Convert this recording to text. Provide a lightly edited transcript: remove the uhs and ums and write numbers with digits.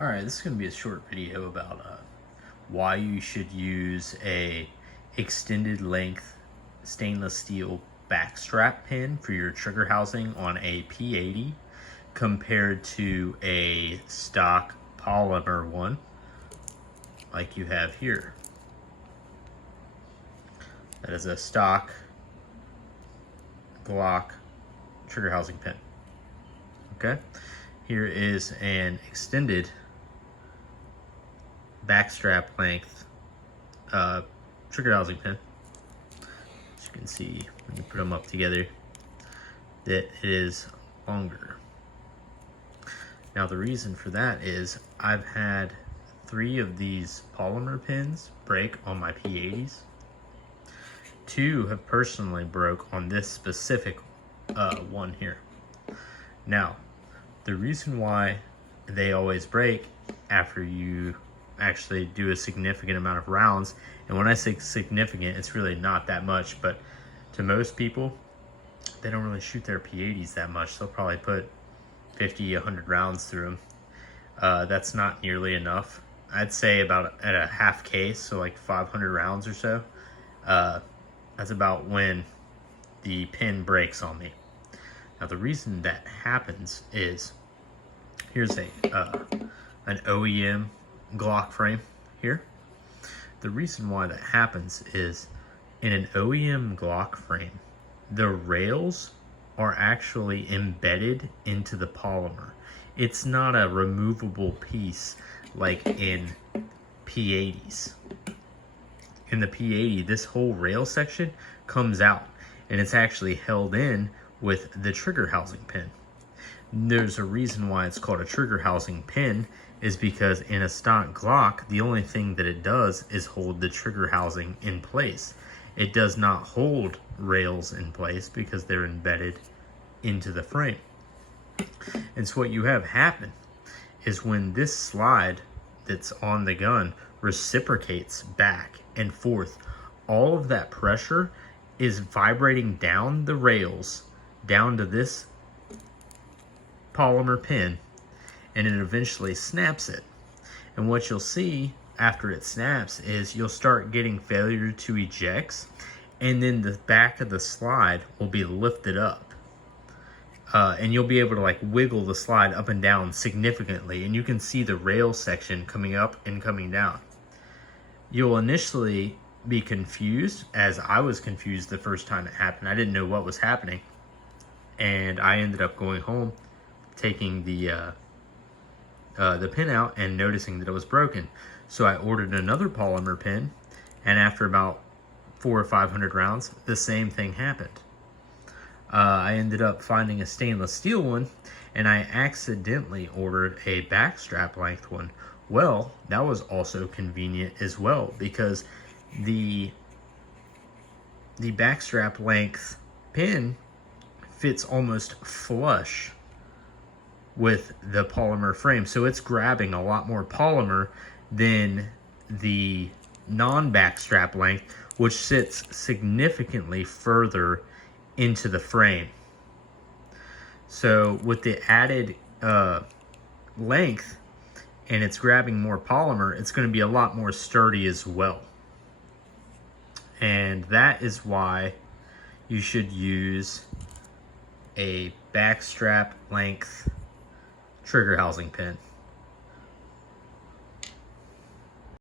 Alright, this is going to be a short video about why you should use a extended length stainless steel backstrap pin for your trigger housing on a P80 compared to a stock polymer one like you have here. That is a stock Glock trigger housing pin. Okay, here is an extended backstrap length trigger housing pin. As you can see when you put them up together, that it is longer. Now the reason for that is I've had 3 of these polymer pins break on my P80s. 2 have personally broke on this specific one here. Now, the reason why they always break after you actually do a significant amount of rounds, and when I say significant, it's really not that much, but to most people, they don't really shoot their P80s that much. They'll probably put 50, 100 rounds through them. That's not nearly enough. I'd say about at a half case, so like 500 rounds or so. That's about when the pin breaks on me. Now the reason that happens is, here's an OEM Glock frame here. The reason why that happens is in an OEM Glock frame, the rails are actually embedded into the polymer. It's not a removable piece like in P80s. In the P80, this whole rail section comes out and it's actually held in with the trigger housing pin. There's a reason why it's called a trigger housing pin, is because in a stock Glock, the only thing that it does is hold the trigger housing in place. It does not hold rails in place because they're embedded into the frame. And so what you have happen is when this slide that's on the gun reciprocates back and forth, all of that pressure is vibrating down the rails, down to this polymer pin, and it eventually snaps it. And what you'll see after it snaps is you'll start getting failure to ejects, and then the back of the slide will be lifted up. And you'll be able to like wiggle the slide up and down significantly, and you can see the rail section coming up and coming down. You'll initially be confused, as I was confused the first time it happened. I didn't know what was happening, and I ended up going home, taking the pin out and noticing that it was broken. So I ordered another polymer pin, and after about 400 or 500 rounds, the same thing happened. I ended up finding a stainless steel one, and I accidentally ordered a backstrap length one. Well, that was also convenient as well, because the backstrap length pin fits almost flush with the polymer frame, so it's grabbing a lot more polymer than the non-backstrap length, which sits significantly further into the frame. So with the added length, and it's grabbing more polymer, it's going to be a lot more sturdy as well. And that is why you should use a backstrap length trigger housing pin.